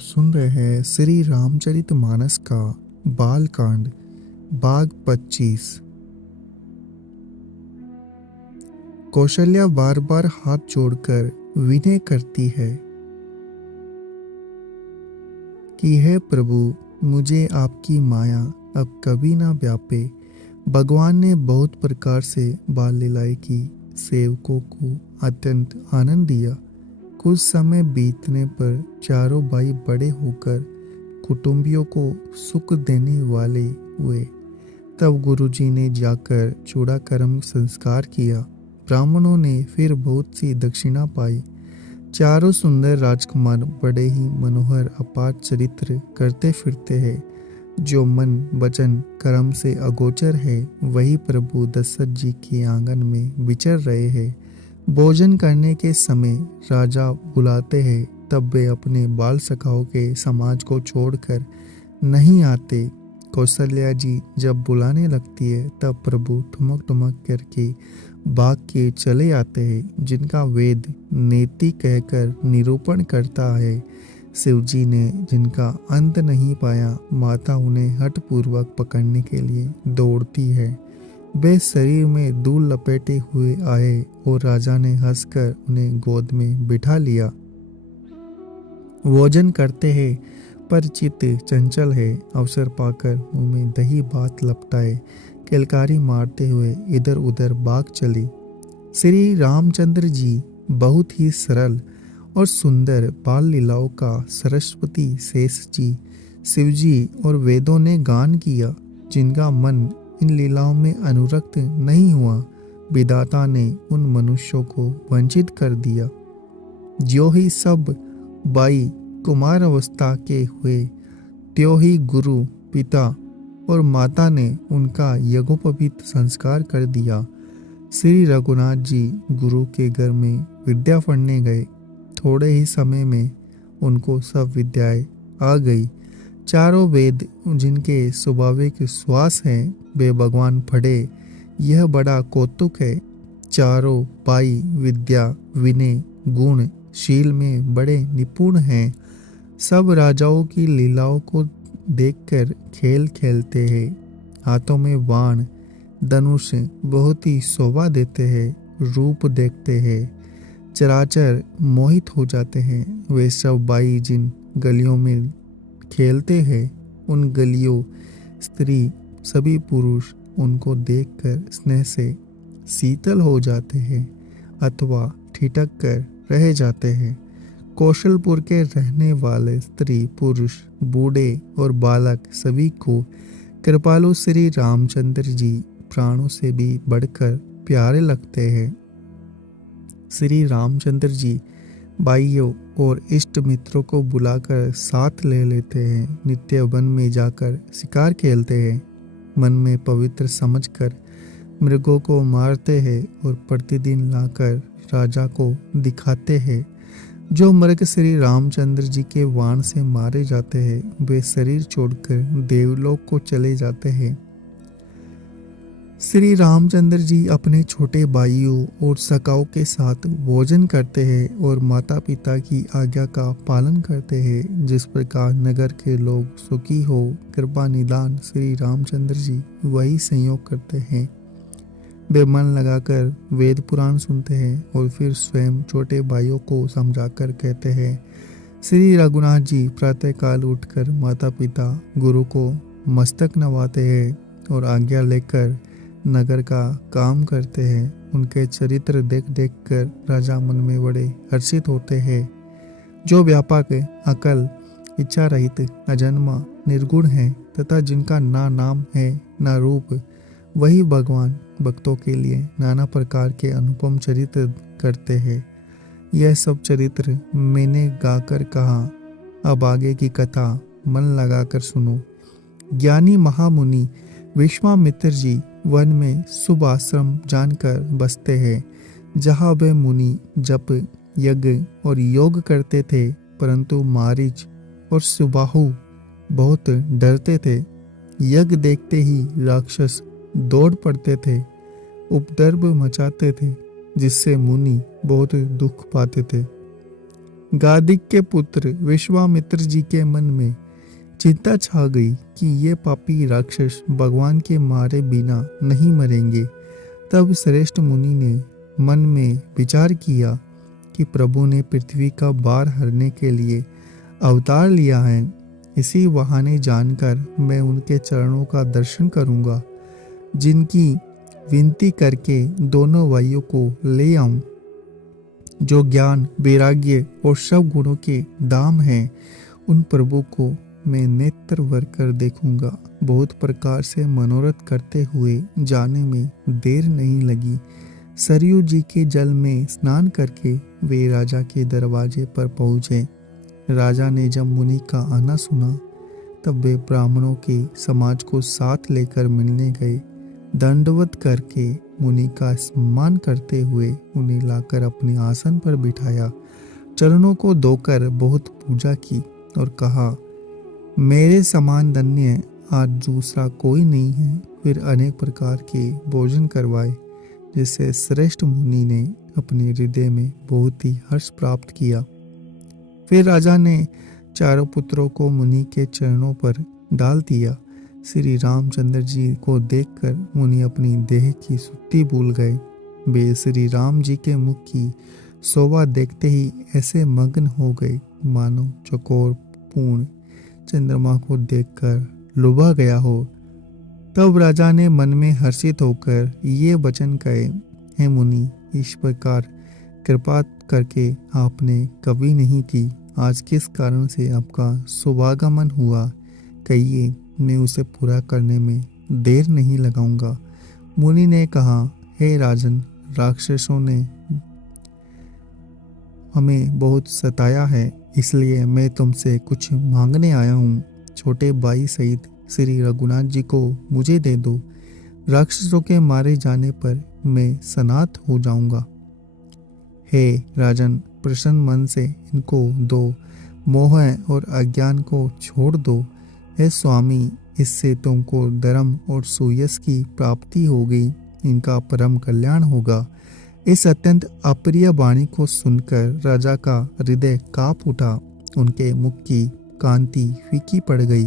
सुन रहे हैं श्री रामचरितमानस का बालकांड भाग 25। कौशल्या बार बार हाथ जोड़कर विनय करती है कि हे प्रभु, मुझे आपकी माया अब कभी ना व्यापे। भगवान ने बहुत प्रकार से बाल लीलाएं की, सेवकों को अत्यंत आनंद दिया। कुछ समय बीतने पर चारों भाई बड़े होकर कुटुंबियों को सुख देने वाले हुए। तब गुरुजी ने जाकर चूड़ाकर्म संस्कार किया। ब्राह्मणों ने फिर बहुत सी दक्षिणा पाई। चारों सुंदर राजकुमार बड़े ही मनोहर अपार चरित्र करते फिरते हैं। जो मन वचन कर्म से अगोचर है, वही प्रभु दशरथ जी के आंगन में विचर रहे हैं। भोजन करने के समय राजा बुलाते हैं, तब वे अपने बाल सखाओं के समाज को छोड़कर नहीं आते। कौशल्या जी जब बुलाने लगती है, तब प्रभु ठुमक ठुमक करके भाग के चले आते हैं, जिनका वेद नेति कहकर निरूपण करता है। शिवजी ने जिनका अंत नहीं पाया, माता उन्हें हठपूर्वक पकड़ने के लिए दौड़ती है। वे शरीर में धूल लपेटे हुए आए और राजा ने हंसकर उन्हें गोद में बिठा लिया। भोजन करते हैं, पर चित्त चंचल है। अवसर पाकर मुंह में दही भात लपटाए किलकारी मारते हुए इधर उधर भाग चली। श्री रामचंद्र जी बहुत ही सरल और सुंदर बाल लीलाओं का सरस्वती शेष जी, शिवजी और वेदों ने गान किया। जिनका मन इन लीलाओं में अनुरक्त नहीं हुआ, विधाता ने उन मनुष्यों को वंचित कर दिया। जो ही सब बाई कुमार अवस्था के हुए, त्यों ही गुरु पिता और माता ने उनका यज्ञोपवीत संस्कार कर दिया। श्री रघुनाथ जी गुरु के घर में विद्या पढ़ने गए। थोड़े ही समय में उनको सब विद्याएं आ गई। चारों वेद जिनके स्वाभाविक श्वास हैं, वे भगवान पढ़े। यह बड़ा कौतुक है। चारों भाई विद्या विनय गुण शील में बड़े निपुण हैं। सब राजाओं की लीलाओं को देखकर खेल खेलते हैं। हाथों में बाण धनुष बहुत ही शोभा देते हैं। रूप देखते हैं, चराचर मोहित हो जाते हैं। वे सब भाई जिन गलियों में खेलते हैं, उन गलियों स्त्री सभी पुरुष उनको देखकर स्नेह से शीतल हो जाते हैं अथवा ठिठक कर रह जाते हैं। कौशलपुर के रहने वाले स्त्री पुरुष बूढ़े और बालक सभी को कृपालु श्री रामचंद्र जी प्राणों से भी बढ़कर प्यारे लगते हैं। श्री रामचंद्र जी भाइयों और इष्ट मित्रों को बुलाकर साथ ले लेते हैं। नित्य वन में जाकर शिकार खेलते हैं। मन में पवित्र समझकर मृगों को मारते हैं और प्रतिदिन लाकर राजा को दिखाते हैं। जो मृग श्री रामचंद्र जी के बाण से मारे जाते हैं, वे शरीर छोड़कर देवलोक को चले जाते हैं। श्री रामचंद्र जी अपने छोटे भाइयों और सखाओं के साथ भोजन करते हैं और माता पिता की आज्ञा का पालन करते हैं। जिस प्रकार नगर के लोग सुखी हो, कृपा निदान श्री रामचंद्र जी वही संयोग करते हैं। वे मन लगाकर वेद पुराण सुनते हैं और फिर स्वयं छोटे भाइयों को समझाकर कहते हैं। श्री रघुनाथ जी प्रातःकाल उठकर माता पिता गुरु को मस्तक नवाते हैं और आज्ञा लेकर नगर का काम करते हैं। उनके चरित्र देख देख कर राजा मन में बड़े हर्षित होते हैं। जो व्यापक अकल इच्छा रहित अजन्मा निर्गुण है तथा जिनका ना नाम है ना रूप, वही भगवान भक्तों के लिए नाना प्रकार के अनुपम चरित्र करते हैं। यह सब चरित्र मैंने गाकर कहा, अब आगे की कथा मन लगाकर सुनो। ज्ञानी महामुनि विश्वामित्र जी वन में शुभ आश्रम जानकर बसते हैं, जहाँ वे मुनि जप यज्ञ और योग करते थे। परंतु मारीच और सुबाहु बहुत डरते थे। यज्ञ देखते ही राक्षस दौड़ पड़ते थे, उपद्रव मचाते थे, जिससे मुनि बहुत दुख पाते थे। गादिक के पुत्र विश्वामित्र जी के मन में चिंता छा गई कि ये पापी राक्षस भगवान के मारे बिना नहीं मरेंगे। तब श्रेष्ठ मुनि ने मन में विचार किया कि प्रभु ने पृथ्वी का भार हरने के लिए अवतार लिया है। इसी बहाने जानकर मैं उनके चरणों का दर्शन करूंगा, जिनकी विनती करके दोनों भाइयों को ले आऊं। जो ज्ञान, वैराग्य और सब गुणों के दाम हैं, उन प्रभु को मैं नेत्र भर कर देखूंगा। बहुत प्रकार से मनोरथ करते हुए जाने में देर नहीं लगी। सरयू जी के जल में स्नान करके वे राजा के दरवाजे पर पहुंचे। राजा ने जब मुनि का आना सुना तब वे ब्राह्मणों के समाज को साथ लेकर मिलने गए। दंडवत करके मुनि का सम्मान करते हुए उन्हें लाकर अपने आसन पर बिठाया। चरणों को धोकर बहुत पूजा की और कहा, मेरे समान धन्य आज दूसरा कोई नहीं है। फिर अनेक प्रकार के भोजन करवाए, जिससे श्रेष्ठ मुनि ने अपने हृदय में बहुत ही हर्ष प्राप्त किया। फिर राजा ने चारों पुत्रों को मुनि के चरणों पर डाल दिया। श्री रामचंद्र जी को देखकर मुनि अपनी देह की सुत्ती भूल गए। वे श्री राम जी के मुख की शोभा देखते ही ऐसे मग्न हो गए मानो चकोर पूर्ण चंद्रमा को देखकर लुभा गया हो। तब राजा ने मन में हर्षित होकर ये वचन कहे, हे मुनि, इस प्रकार कृपा करके आपने कभी नहीं की। आज किस कारण से आपका शुभागमन हुआ, कहिए, मैं उसे पूरा करने में देर नहीं लगाऊंगा। मुनि ने कहा, हे राजन, राक्षसों ने हमें बहुत सताया है, इसलिए मैं तुमसे कुछ मांगने आया हूँ। छोटे भाई सहित श्री रघुनाथ जी को मुझे दे दो। राक्षसों के मारे जाने पर मैं सनात हो जाऊंगा। हे राजन, प्रसन्न मन से इनको दो। मोह और अज्ञान को छोड़ दो। हे स्वामी, इससे तुमको धर्म और सुयश की प्राप्ति होगी, इनका परम कल्याण होगा। इस अत्यंत अप्रिय वाणी को सुनकर राजा का हृदय कांप उठा। उनके मुख की कांति फीकी पड़ गई।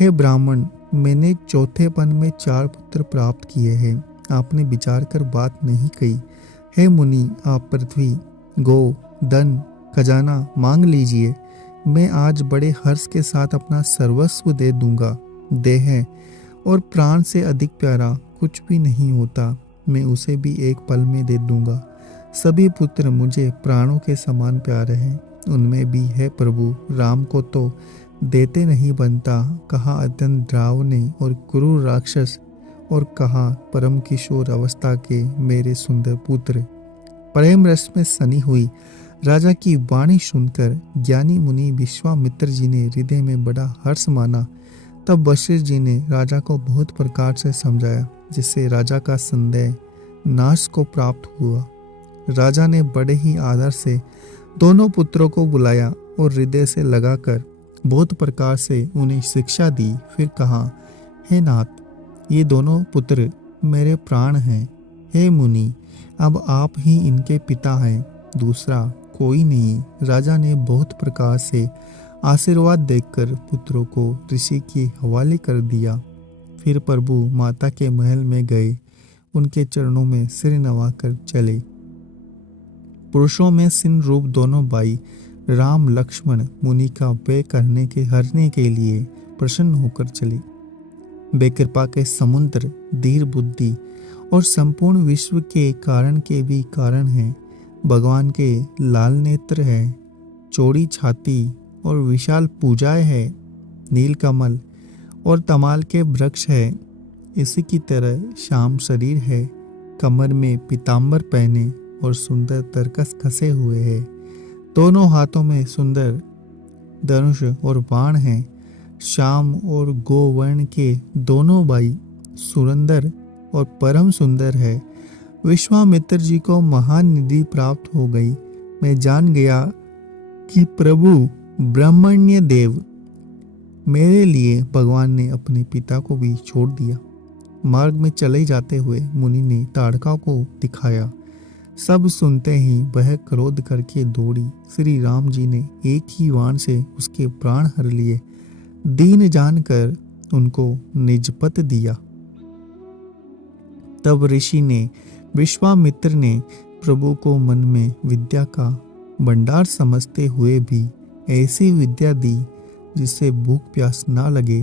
हे ब्राह्मण, मैंने चौथेपन में 4 पुत्र प्राप्त किए हैं। आपने विचार कर बात नहीं कही। हे मुनि, आप पृथ्वी, गो, धन, खजाना मांग लीजिए। मैं आज बड़े हर्ष के साथ अपना सर्वस्व दे दूंगा। देह और प्राण से अधिक प्यारा कुछ भी नहीं होता, मैं उसे भी एक पल में दे दूंगा। सभी पुत्र मुझे प्राणों के समान प्यारे हैं। उनमें भी है प्रभु, राम को तो देते नहीं बनता, कहा अत्यंत ड्रावने और क्रूर राक्षस, और कहा परम किशोर अवस्था के मेरे सुंदर पुत्र। प्रेम रस में सनी हुई राजा की वाणी सुनकर ज्ञानी मुनि विश्वामित्र जी ने हृदय में बड़ा हर्ष माना। तब वशिष्ठ जी ने राजा को बहुत प्रकार से समझाया, जिससे राजा का संदेह नाश को प्राप्त हुआ। राजा ने बड़े ही आदर से दोनों पुत्रों को बुलाया और हृदय से लगाकर बहुत प्रकार से उन्हें शिक्षा दी। फिर कहा, हे नाथ, ये दोनों पुत्र मेरे प्राण हैं। हे मुनि, अब आप ही इनके पिता हैं, दूसरा कोई नहीं। राजा ने बहुत प्रकार से आशीर्वाद देकर पुत्रों को ऋषि के हवाले कर दिया। फिर प्रभु माता के महल में गए, उनके चरणों में सिर नवाकर चले। पुरुषों में सिंह रूप दोनों भाई राम लक्ष्मण मुनि का व्यय हरने के लिए प्रसन्न होकर चले। वे कृपा के समुद्र, धीर बुद्धि और संपूर्ण विश्व के कारण के भी कारण हैं। भगवान के लाल नेत्र है, चौड़ी छाती और विशाल पूजाएं है। नीलकमल और तमाल के वृक्ष है। इसी की तरह श्याम शरीर है, कमर में पीताम्बर पहने और सुंदर तरकस खसे हुए है। दोनों हाथों में सुंदर धनुष और बाण हैं। श्याम और गोवर्ण के दोनों भाई सुरंदर और परम सुंदर है। विश्वामित्र जी को महान निधि प्राप्त हो गई। मैं जान गया कि प्रभु ब्रह्मण्य देव, मेरे लिए भगवान ने अपने पिता को भी छोड़ दिया। मार्ग में चले जाते हुए मुनि ने ताड़का को दिखाया। सब सुनते ही वह क्रोध करके दौड़ी। श्री राम जी ने एक ही वाण से उसके प्राण हर लिए। दीन जानकर उनको निजपत दिया। तब ऋषि ने, विश्वामित्र ने प्रभु को मन में विद्या का भंडार समझते हुए भी ऐसी विद्या दी जिससे भूख प्यास ना लगे,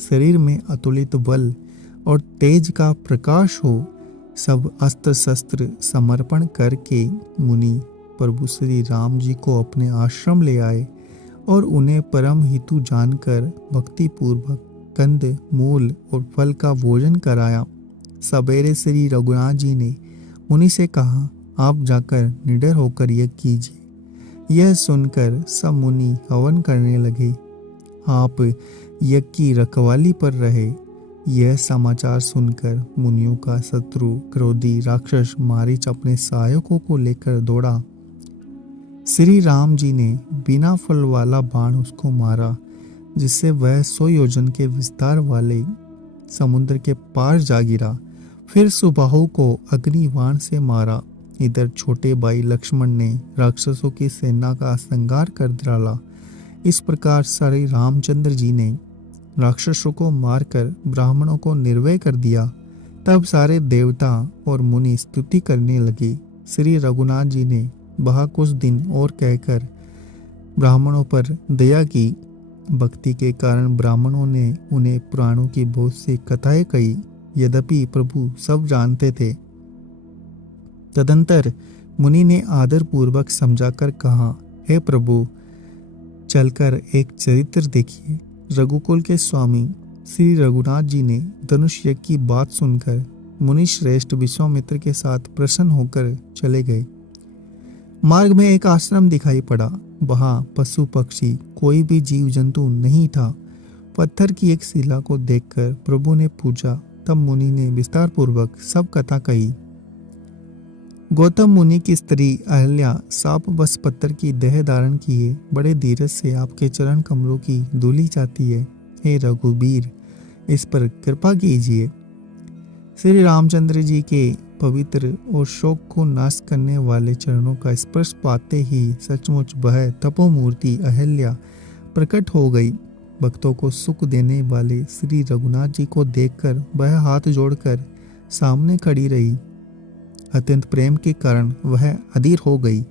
शरीर में अतुलित बल और तेज का प्रकाश हो। सब अस्त्र शस्त्र समर्पण करके मुनि प्रभु श्री राम जी को अपने आश्रम ले आए और उन्हें परम हितु जानकर भक्ति पूर्वक कंद मूल और फल का भोजन कराया। सवेरे श्री रघुनाथ जी ने मुनि से कहा, आप जाकर निडर होकर यज्ञ कीजिए। यह सुनकर सब मुनि हवन करने लगे। आप यज्ञ की रखवाली पर रहे। यह समाचार सुनकर मुनियों का शत्रु क्रोधी राक्षस मारीच अपने सहायकों को लेकर दौड़ा। श्री राम जी ने बिना फल वाला बाण उसको मारा, जिससे वह 100 योजन के विस्तार वाले समुद्र के पार जा गिरा। फिर सुबाहु को अग्निबाण से मारा। इधर छोटे भाई लक्ष्मण ने राक्षसों की सेना का संहार कर डाला। इस प्रकार श्री रामचंद्र जी ने राक्षसों को मारकर ब्राह्मणों को निर्वय कर दिया। तब सारे देवता और मुनि स्तुति करने लगे। श्री रघुनाथ जी ने वह कुछ दिन और कहकर ब्राह्मणों पर दया की। भक्ति के कारण ब्राह्मणों ने उन्हें पुराणों की बहुत सी कथाएं कही, यद्यपि प्रभु सब जानते थे। तदंतर मुनि ने आदर पूर्वक समझाकर कहा, हे प्रभु, चलकर एक चरित्र देखिए। रघुकुल के स्वामी श्री रघुनाथ जी ने धनुष यज्ञ की बात सुनकर मुनि श्रेष्ठ विश्वामित्र के साथ प्रसन्न होकर चले गए। मार्ग में एक आश्रम दिखाई पड़ा। वहां पशु पक्षी कोई भी जीव जंतु नहीं था। पत्थर की एक शिला को देखकर प्रभु ने पूछा। तब मुनि ने विस्तार पूर्वक सब कथा कही। गौतम मुनि की स्त्री अहल्या साप बस पत्थर की देह धारण किए बड़े धीरज से आपके चरण कमलों की धूली चाहती है। हे रघुबीर, इस पर कृपा कीजिए। श्री रामचंद्र जी के पवित्र और शोक को नाश करने वाले चरणों का स्पर्श पाते ही सचमुच वह तपोमूर्ति अहल्या प्रकट हो गई। भक्तों को सुख देने वाले श्री रघुनाथ जी को देखकर वह हाथ जोड़कर सामने खड़ी रही। अत्यंत प्रेम के कारण वह अधीर हो गई।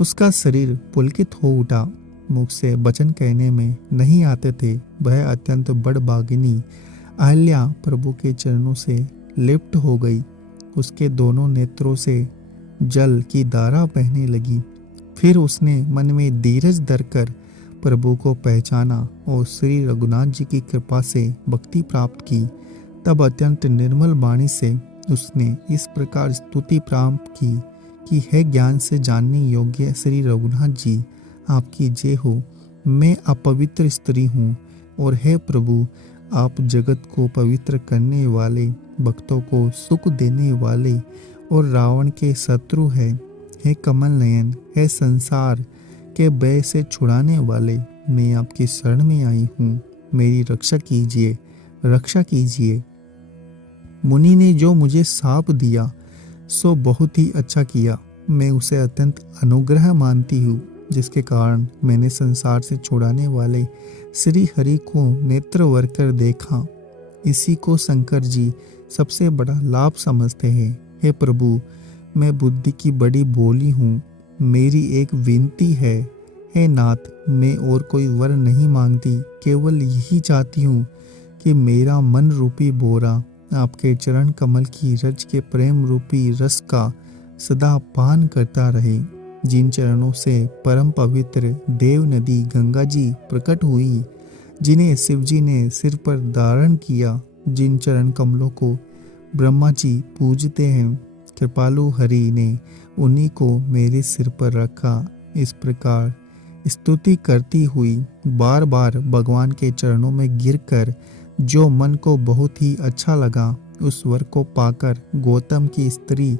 उसका शरीर पुलकित हो उठा। मुख से वचन कहने में नहीं आते थे। वह अत्यंत बड़भागिनी अहल्या प्रभु के चरणों से लिप्त हो गई। उसके दोनों नेत्रों से जल की धारा बहने लगी। फिर उसने मन में धीरज धरकर प्रभु को पहचाना और श्री रघुनाथ जी की कृपा से भक्ति प्राप्त की। तब अत्यंत निर्मल वाणी से उसने इस प्रकार स्तुति प्राप्त की कि हे ज्ञान से जानने योग्य श्री रघुनाथ जी, आपकी जय हो। मैं अपवित्र स्त्री हूँ और हे प्रभु, आप जगत को पवित्र करने वाले, भक्तों को सुख देने वाले और रावण के शत्रु है। हे कमल नयन, हे संसार के भय से छुड़ाने वाले, मैं आपकी शरण में आई हूँ। मेरी रक्षा कीजिए, रक्षा कीजिए। मुनि ने जो मुझे शाप दिया सो बहुत ही अच्छा किया। मैं उसे अत्यंत अनुग्रह मानती हूँ, जिसके कारण मैंने संसार से छुड़ाने वाले श्री हरि को नेत्रवर कर देखा। इसी को शंकर जी सबसे बड़ा लाभ समझते हैं। हे प्रभु, मैं बुद्धि की बड़ी भोली हूँ। मेरी एक विनती है। हे नाथ, मैं और कोई वर नहीं मांगती, केवल यही चाहती हूँ कि मेरा मन रूपी बोरा आपके चरण कमल की रज के प्रेम रूपी रस का सदा पान करता रहे। जिन चरणों से परम पवित्र देव नदी गंगा जी प्रकट हुई, जिन्हें शिव जी ने सिर पर धारण किया, जिन चरण कमलों को ब्रह्मा जी पूजते हैं, कृपालु हरि ने उन्हीं को मेरे सिर पर रखा। इस प्रकार स्तुति करती हुई बार बार भगवान के चरणों में गिरकर जो मन को बहुत ही अच्छा लगा, उस वर को पाकर गौतम की स्त्री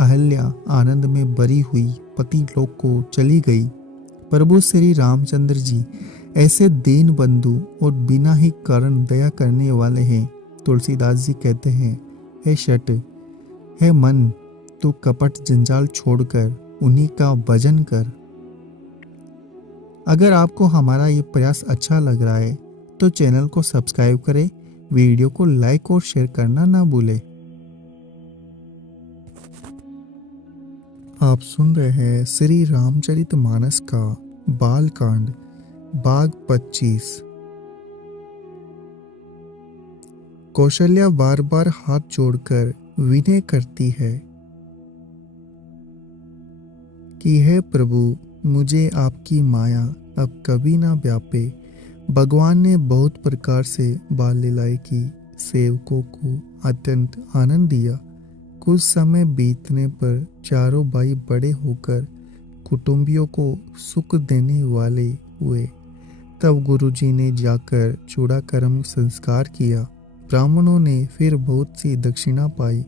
अहल्या आनंद में भरी हुई पति लोक को चली गई। प्रभु श्री रामचंद्र जी ऐसे दीन बंधु और बिना ही कारण दया करने वाले हैं। तुलसीदास जी कहते हैं, हे शट, हे मन, तू कपट जंजाल छोड़कर उन्हीं का भजन कर। अगर आपको हमारा ये प्रयास अच्छा लग रहा है तो चैनल को सब्सक्राइब करें, वीडियो को लाइक और शेयर करना ना भूलें। आप सुन रहे हैं श्री रामचरितमानस का बाल कांड भाग 25। कौशल्या बार बार हाथ जोड़कर विनय करती है कि हे प्रभु, मुझे आपकी माया अब कभी ना व्यापे। भगवान ने बहुत प्रकार से बाल लीलाएं की, सेवकों को अत्यंत आनंद दिया। कुछ समय बीतने पर चारों भाई बड़े होकर कुटुंबियों को सुख देने वाले हुए। तब गुरुजी ने जाकर चूड़ाकर्म संस्कार किया। ब्राह्मणों ने फिर बहुत सी दक्षिणा पाई।